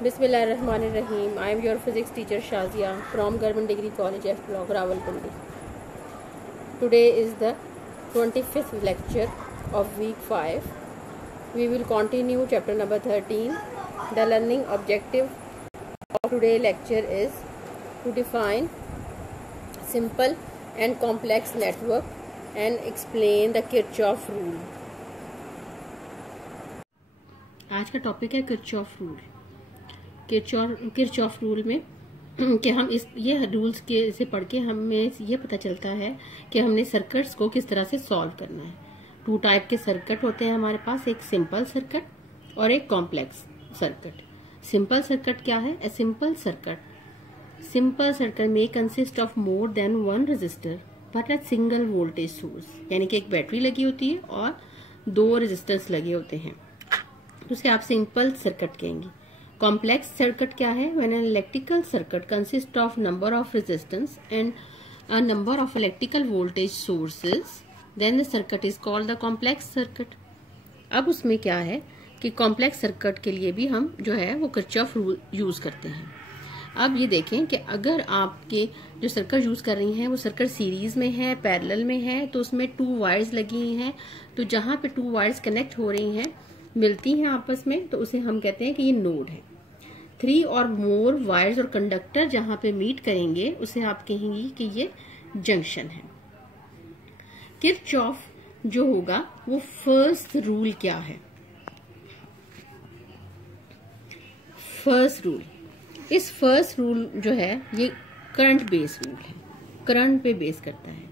Bismillahirrahmanirrahim. I am your physics teacher Shazia from Government Degree College F Block, Rawalpindi. Today is the 25th lecture of week 5. We will continue chapter number 13. The learning objective of today's lecture is to define simple and complex network and explain the Kirchhoff rule. आज का topic है Kirchhoff rule. Kirchhoff rule में कि हम ये rules के से पढ़ के हमें ये पता चलता है कि हमने सर्किट्स को किस तरह से सॉल्व करना है। 2 टाइप के सर्किट होते हैं हमारे पास, एक सिंपल सर्किट और एक कॉम्प्लेक्स सर्किट। सिंपल सर्किट क्या है? ए सिंपल सर्किट में consist of more than one resistor but at single voltage source, यानी कि एक बैटरी लगी होती है और 2 रेजिस्टर्स लगे होते हैं, तो उसे आप सिंपल सर्किट कहेंगे। कॉम्प्लेक्स सर्किट क्या है? When an electrical circuit consist of number of resistance and a number of electrical voltage sources then the circuit is called the complex circuit. अब उसमें क्या है कि कॉम्प्लेक्स सर्किट के लिए भी हम जो है वो किरचॉफ रूल यूज करते हैं। अब ये देखें कि अगर आपके जो सर्किट यूज कर रही हैं वो सर्किट सीरीज में है, पैरेलल में है, तो उसमें 2 वायर्स लगी हैं, तो जहां पे 2 वायर्स कनेक्ट हो रही हैं, मिलती हैं आपस में, तो उसे हम कहते हैं कि ये नोड है। 3 और मोर वायर्स और कंडक्टर जहां पे मीट करेंगे उसे आप कहेंगी कि ये जंक्शन है। किरचॉफ जो होगा वो फर्स्ट रूल क्या है? फर्स्ट रूल, इस फर्स्ट रूल जो है ये करंट बेस रूल है, करंट पे बेस करता है।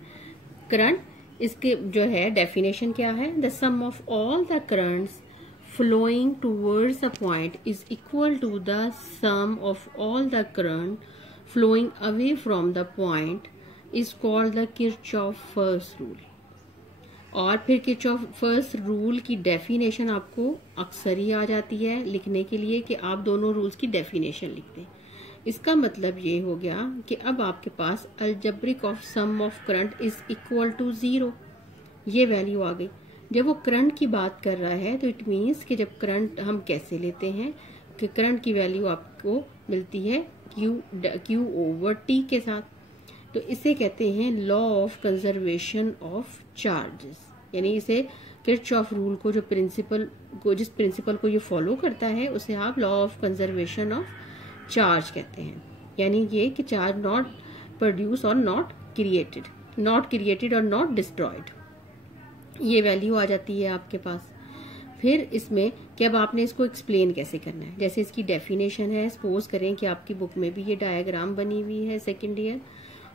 करंट, इसके जो है डेफिनेशन क्या है? The sum of all the currents flowing towards the point is equal to the sum of all the current flowing away from the point is called the Kirchhoff first rule। और फिर Kirchhoff first rule की definition आपको अक्सर ही आ जाती है लिखने के लिए कि आप दोनों रूल्स की डेफिनेशन लिख दें। इसका मतलब ये हो गया कि अब आपके पास algebraic of sum of current is equal to 0, ये वैल्यू आ गई। जब वो करंट की बात कर रहा है तो इट मीन्स कि जब करंट हम कैसे लेते हैं कि करंट की वैल्यू आपको मिलती है Q ओवर T के साथ, तो इसे कहते हैं law of conservation of charges. यानी इसे किरचॉफ रूल को जिस प्रिंसिपल को ये फॉलो करता है उसे आप law of conservation of charge कहते हैं। यानी ये कि चार्ज नॉट प्रोड्यूस और नॉट क्रिएटेड और नॉट डिस्ट्रॉयड, ये वैल्यू आ जाती है आपके पास। फिर इसमें कि अब आपने इसको एक्सप्लेन कैसे करना है। जैसे इसकी डेफिनेशन है, सपोज करें कि आपकी बुक में भी ये डायग्राम बनी हुई है सेकेंड ईयर,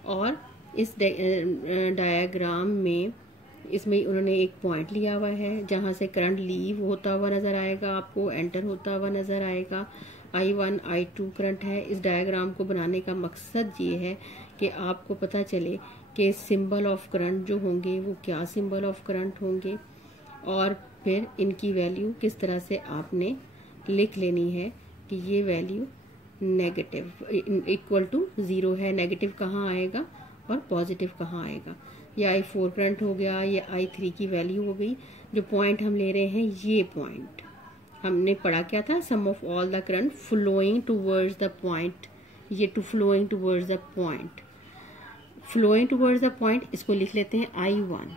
और इस डायग्राम में इसमें उन्होंने एक पॉइंट लिया हुआ है जहां से करंट लीव होता हुआ नजर आएगा, आपको एंटर होता हुआ नजर आएगा। I1 I2 करंट है। इस डायग्राम को बनाने का मकसद ये है कि आपको पता चले कि सिंबल ऑफ करंट जो होंगे वो क्या सिंबल ऑफ करंट होंगे, और फिर इनकी वैल्यू किस तरह से आपने लिख लेनी है कि ये वैल्यू नेगेटिव इक्वल टू 0 है, नेगेटिव कहाँ आएगा और पॉजिटिव कहाँ आएगा। ये I4 करंट हो गया, ये I3 की वैल्यू हो गई। जो पॉइंट हम ले रहे हैं, ये पॉइंट हमने पढ़ा क्या था? Sum of all the current flowing towards the point, ये flowing towards the point, flowing towards the point, इसको लिख लेते हैं I1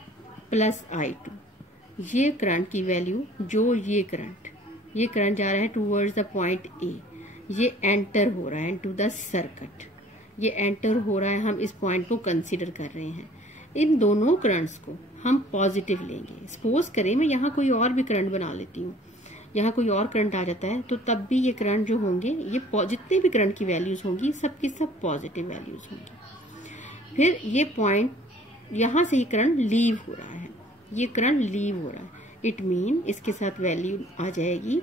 प्लस I2। ये करंट की वैल्यू, जो ये करंट जा रहा है टूवर्ड्स द पॉइंट A, ये एंटर हो रहा है इनटू द सर्किट, ये एंटर हो रहा है, हम इस पॉइंट को कंसीडर कर रहे हैं। इन दोनों करंट्स को हम पॉजिटिव लेंगे। सपोज करें मैं यहाँ कोई और भी करंट बना लेती हूँ, यहाँ कोई और करंट आ जाता है, तो तब भी ये करंट जो होंगे, ये जितने भी करंट की वैल्यूज होंगी सबकी सब पॉजिटिव वैल्यूज होंगी। फिर ये पॉइंट, यहाँ से ये करंट लीव हो रहा है, ये करंट लीव हो रहा है, इट मीन इसके साथ वैल्यू आ जाएगी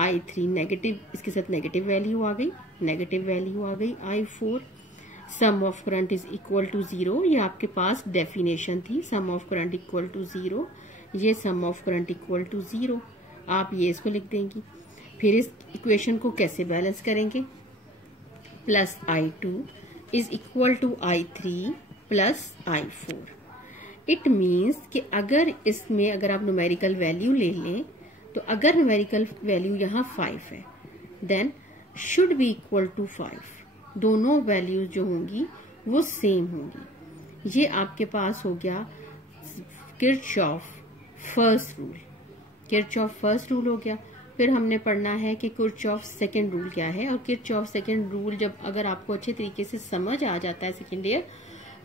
I3 नेगेटिव, इसके साथ नेगेटिव वैल्यू आ गई, I4। Sum of current is equal to 0, ये आपके पास डेफिनेशन थी, sum of current equal to 0, ये sum of current equal to 0, आप ये इसको लिख देंगी। फिर इस इक्वेशन को कैसे बैलेंस करेंगे? Plus I2 is equal to I3 plus I4। It means कि अगर इसमें अगर आप न्यूमेरिकल वैल्यू ले लें, तो अगर न्यूमेरिकल वैल्यू यहाँ 5 है, then should be equal to 5। दोनों वैल्यूज जो होंगी वो सेम होंगी। ये आपके पास हो गया Kirchhoff first rule. Kirchhoff first rule हो गया। फिर हमने पढ़ना है कि किरचॉफ सेकंड रूल क्या है। और किरचॉफ सेकंड रूल जब अगर आपको अच्छे तरीके से समझ आ जाता है सेकंड ईयर,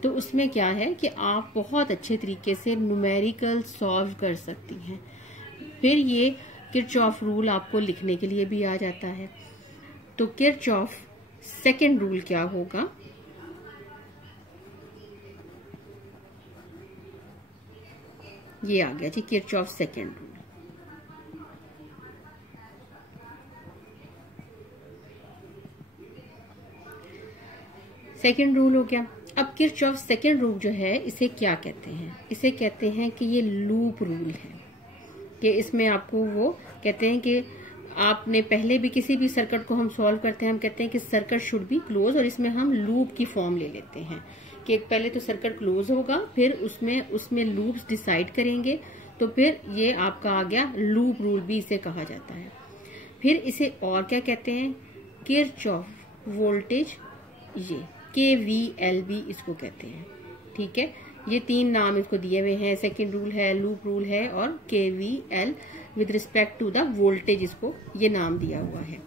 तो उसमें क्या है कि आप बहुत अच्छे तरीके से न्यूमेरिकल सॉल्व कर सकती हैं। फिर ये किरचॉफ रूल आपको लिखने के लिए भी आ जाता है। तो किरचॉफ सेकंड रूल क्या होगा? ये आ गया जी Kirchhoff second rule. Second rule हो गया। अब किरचॉफ सेकंड रूल जो है इसे क्या कहते हैं? इसे कहते हैं कि ये लूप रूल है। कि इसमें आपको वो कहते हैं कि आपने पहले भी किसी भी सर्किट को हम सॉल्व करते हैं, हम कहते हैं कि सर्किट शुड बी क्लोज, और इसमें हम लूप की फॉर्म ले लेते हैं कि पहले तो सर्किट क्लोज होगा, फिर उसमें लूप्स डिसाइड करेंगे, तो फिर ये आपका आ गया लूप रूल भी इसे कहा जाता है। फिर इसे और क्या कहते हैं? किरचॉफ वोल्टेज, ये KVL इसको कहते हैं। ठीक है, ये तीन नाम इसको दिए हुए हैं। सेकंड रूल है, लूप रूल है, और KVL with respect to the voltage, इसको ये नाम दिया हुआ है।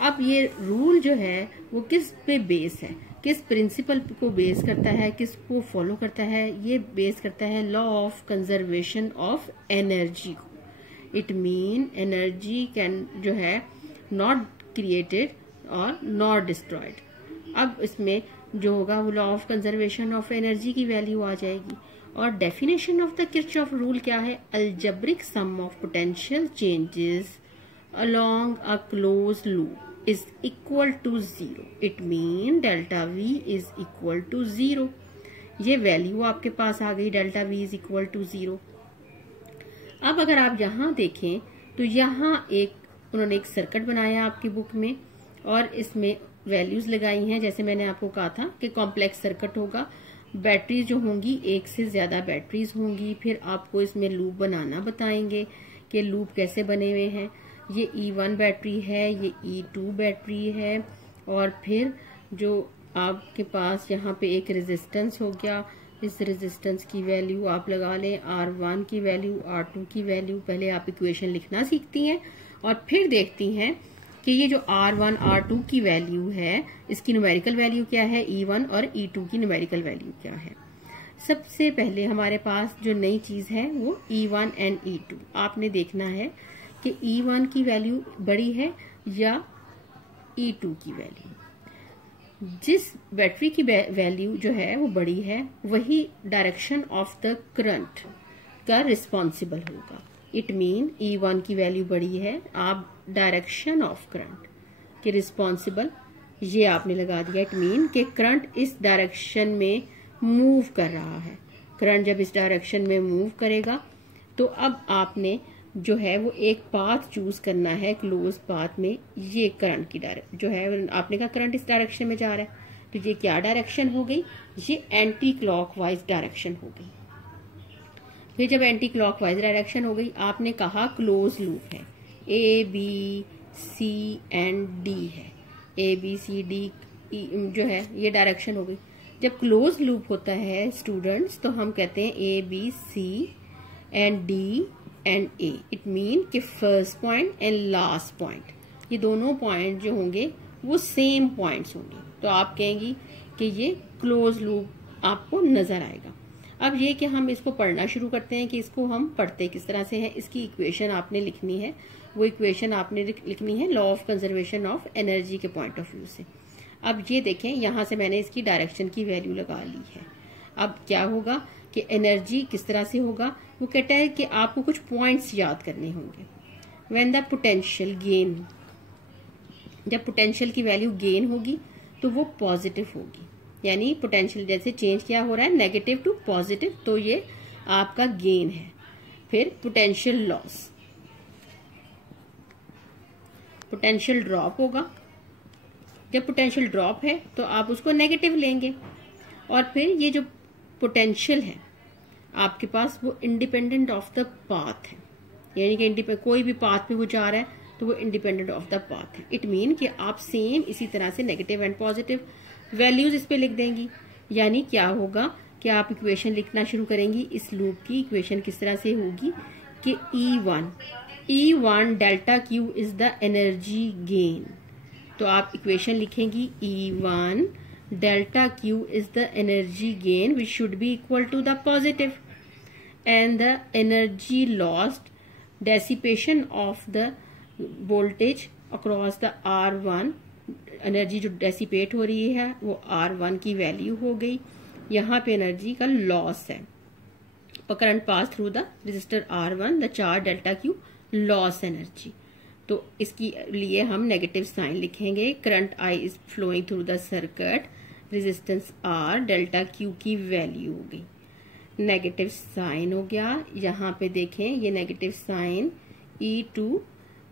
अब ये रूल जो है वो किस पे बेस है, किस प्रिंसिपल को बेस करता है, किसको फॉलो करता है? ये बेस करता है law of conservation of energy को। इट मीन एनर्जी कैन जो है नॉट क्रिएटेड और नॉट डिस्ट्रॉयड। अब इसमें जो होगा वो law of conservation of energy की वैल्यू आ जाएगी। और definition of the Kirchhoff rule क्या है? Algebraic sum of potential changes along a close loop is equal to 0। It mean delta V is equal to 0। ये वैल्यू आपके पास आ गई, delta V is equal to 0। अब अगर आप यहाँ देखें तो यहाँ उन्होंने एक सर्किट बनाया आपकी बुक में, और इसमें वैल्यूज लगाई हैं। जैसे मैंने आपको कहा था कि कॉम्प्लेक्स सर्किट होगा, बैटरीज जो होंगी एक से ज्यादा बैटरीज होंगी। फिर आपको इसमें लूप बनाना बताएंगे कि लूप कैसे बने हुए हैं। ये E1 बैटरी है, ये E2 बैटरी है, और फिर जो आपके पास यहाँ पे एक रेजिस्टेंस हो गया। इस रेजिस्टेंस की वैल्यू आप लगा लें, R1 की वैल्यू, R2 की वैल्यू। पहले आप इक्वेशन लिखना सीखती हैं और फिर देखती हैं कि ये जो R1 R2 की वैल्यू है, इसकी न्यूमेरिकल वैल्यू क्या है, E1 और E2 की न्यूमेरिकल वैल्यू क्या है। सबसे पहले हमारे पास जो नई चीज है वो E1 एंड E2। आपने देखना है कि E1 की वैल्यू बड़ी है या E2 की वैल्यू। जिस बैटरी की वैल्यू जो है वो बड़ी है, वही डायरेक्शन ऑफ द करंट का रिस्पॉन्सिबल होगा। इट मीन E1 की वैल्यू बड़ी है, आप डायरेक्शन ऑफ करंट के रिस्पॉन्सिबल ये आपने लगा दिया। इट मीन कि करंट इस डायरेक्शन में मूव कर रहा है। करंट जब इस डायरेक्शन में मूव करेगा तो अब आपने जो है वो एक पाथ चूज करना है क्लोज पाथ में। ये करंट की डायरेक्शन जो है, आपने कहा करंट इस डायरेक्शन में जा रहा है, तो ये क्या डायरेक्शन हो गई? ये एंटी क्लॉकवाइज डायरेक्शन हो गई। फिर जब एंटी क्लॉकवाइज डायरेक्शन हो गई, आपने कहा क्लोज लूप है, ABCD है, ABCD जो है ये डायरेक्शन हो गई। जब क्लोज लूप होता है स्टूडेंट्स, तो हम कहते हैं ABC and D and A। It mean कि first point and last point, ये दोनों पॉइंट जो होंगे वो सेम पॉइंट्स होंगे, तो आप कहेंगी कि ये क्लोज लूप आपको नजर आएगा। अब ये कि हम इसको पढ़ना शुरू करते हैं कि इसको हम पढ़ते किस तरह से है। इसकी इक्वेशन आपने लिखनी है, वो इक्वेशन आपने लिखनी है law of conservation of energy के पॉइंट ऑफ व्यू से। अब ये देखें, यहां से मैंने इसकी डायरेक्शन की वैल्यू लगा ली है। अब क्या होगा कि एनर्जी किस तरह से होगा, वो कहता है कि आपको कुछ पॉइंट्स याद करने होंगे। व्हेन द पोटेंशियल गेन, जब पोटेंशियल की वैल्यू गेन होगी तो वो पॉजिटिव होगी, यानी पोटेंशियल जैसे चेंज क्या हो रहा है नेगेटिव टू पॉजिटिव, तो ये आपका गेन है। फिर पोटेंशियल लॉस, पोटेंशियल ड्रॉप होगा। जब पोटेंशियल ड्रॉप है तो आप उसको नेगेटिव लेंगे। और फिर ये जो पोटेंशियल है आपके पास वो इंडिपेंडेंट ऑफ द पाथ है, यानी कि कोई भी पाथ पे वो जा रहा है तो वो इंडिपेंडेंट ऑफ द पाथ है। इट मीन कि आप सेम इसी तरह से नेगेटिव एंड पॉजिटिव वैल्यूज इस पे लिख देंगी। यानी क्या होगा कि आप इक्वेशन लिखना शुरू करेंगी। इस लूप की इक्वेशन किस तरह से होगी कि E1 delta Q is the energy gain. तो आप इक्वेशन लिखेंगी E1 delta Q is the energy gain which should be equal to the positive and the energy lost dissipation of the voltage across the R1। Energy जो dissipate हो रही है वो R1 की value हो गई। यहाँ पे एनर्जी का लॉस है। Current pass through the resistor R1 the charge delta Q loss energy. तो इसकी लिए हम नेगेटिव साइन लिखेंगे। Current I is flowing through the circuit, resistance R delta Q की वैल्यू हो गई। नेगेटिव साइन हो गया। यहाँ पे देखें ये negative sign E2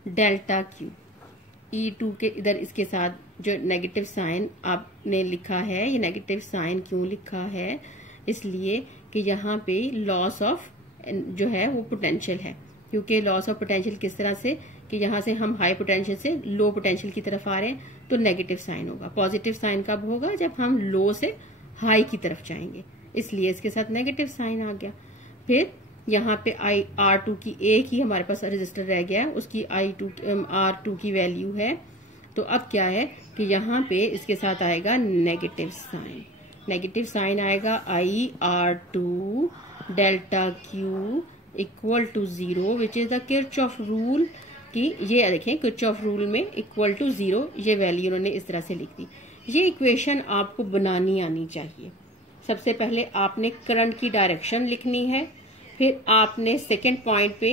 delta Q, E2 के इधर इसके साथ जो नेगेटिव साइन आपने लिखा है, ये नेगेटिव साइन क्यों लिखा है? इसलिए कि यहाँ पे लॉस ऑफ जो है वो पोटेंशियल है। क्योंकि लॉस ऑफ पोटेंशियल किस तरह से कि यहाँ से हम हाई पोटेंशियल से लो पोटेंशियल की तरफ आ रहे हैं, तो नेगेटिव साइन होगा। पॉजिटिव साइन कब होगा? जब हम लो से हाई की तरफ जाएंगे, इसलिए इसके साथ नेगेटिव साइन आ गया। फिर यहाँ पे R2 की एक ही हमारे पास रेजिस्टर रह गया, उसकी R2 की वैल्यू है। तो अब क्या है कि यहाँ पे इसके साथ आएगा नेगेटिव साइन। नेगेटिव साइन आएगा R2 delta Q equal to 0 which is the Kirchhoff rule की। ये देखें किरचॉफ रूल में इक्वल टू 0 ये वैल्यू उन्होंने इस तरह से लिख दी। ये इक्वेशन आपको बनानी आनी चाहिए। सबसे पहले आपने करंट की डायरेक्शन लिखनी है, फिर आपने सेकेंड पॉइंट पे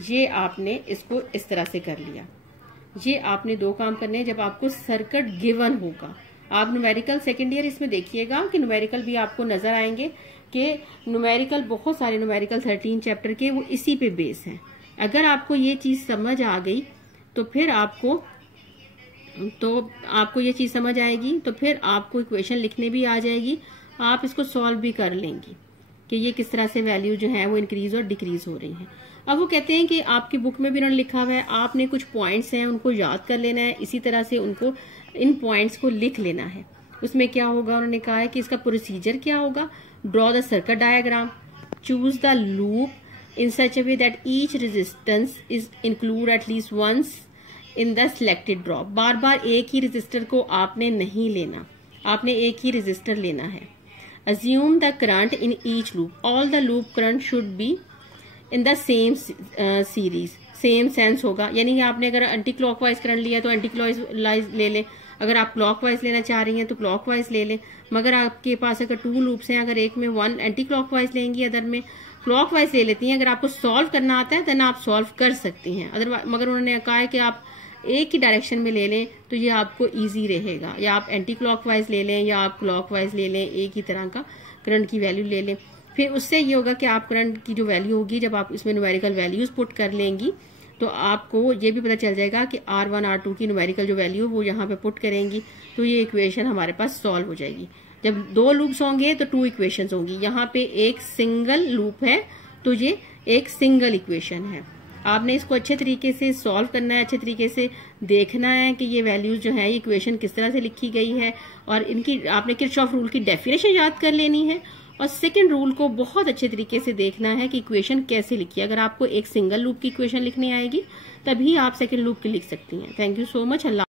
ये आपने इसको इस तरह से कर लिया। ये आपने दो काम करने हैं जब आपको सर्किट गिवन होगा। आप न्यूमेरिकल सेकेंड ईयर इसमें देखिएगा कि न्यूमेरिकल भी आपको नजर आएंगे कि न्यूमेरिकल बहुत सारे न्यूमेरिकल 13 चैप्टर के वो इसी पे बेस हैं। अगर आपको ये चीज समझ आ गई तो फिर आपको ये चीज समझ आएगी, तो फिर आपको इक्वेशन लिखने भी आ जाएगी। आप इसको सॉल्व भी कर लेंगी कि ये किस तरह से वैल्यू जो है वो इंक्रीज और डिक्रीज हो रही है। अब वो कहते हैं कि आपकी बुक में भी उन्होंने लिखा हुआ है, आपने कुछ पॉइंट्स हैं उनको याद कर लेना है, इसी तरह से उनको इन पॉइंट्स को लिख लेना है। उसमें क्या होगा, उन्होंने कहा है कि इसका प्रोसीजर क्या होगा। Draw the circuit diagram, choose the loop in such a way that each resistance is include at least once in the selected drop. बार बार एक ही रेजिस्टर को आपने नहीं लेना, आपने एक ही रेजिस्टर लेना है। Assume the current in each loop. All the loop current should be in the same series. Same sense होगा, यानी कि आपने अगर एंटी क्लॉकवाइज करंट लिया तो एंटी क्लॉकवाइज ले लें, अगर आप क्लॉकवाइज लेना चाह रही हैं तो क्लॉकवाइज ले लें। मगर आपके पास अगर 2 लूप्स हैं, अगर एक में 1 एंटी क्लॉकवाइज लेंगी, अदर में क्लॉकवाइज ले लेती हैं। अगर आपको सॉल्व करना आता है देन आप सॉल्व कर सकती हैं। अदरवाइज मगर उन्होंने कहा है कि आप एक ही डायरेक्शन में ले लें तो ये आपको इजी रहेगा। या आप एंटी क्लॉकवाइज ले लें या आप क्लॉकवाइज ले लें, एक ही तरह का करंट की वैल्यू ले लें। फिर उससे ये होगा कि आप करंट की जो वैल्यू होगी, जब आप इसमें न्यूमेरिकल वैल्यूज पुट कर लेंगी तो आपको ये भी पता चल जाएगा कि R1 R2 की न्यूमेरिकल जो वैल्यू वो यहाँ पे पुट करेंगी तो ये इक्वेशन हमारे पास सॉल्व हो जाएगी। जब 2 लूप्स होंगे तो 2 इक्वेशंस होंगी। यहाँ पे एक सिंगल लूप है तो ये एक सिंगल इक्वेशन है। आपने इसको अच्छे तरीके से सॉल्व करना है, अच्छे तरीके से देखना है कि ये वैल्यूज जो है इक्वेशन किस तरह से लिखी गई है, और इनकी आपने किरचॉफ रूल की डेफिनेशन याद कर लेनी है, और सेकंड रूल को बहुत अच्छे तरीके से देखना है कि इक्वेशन कैसे लिखी है। अगर आपको एक सिंगल लूप की इक्वेशन लिखनी आएगी तभी आप सेकंड लूप की लिख सकती हैं। Thank you so much. Allah.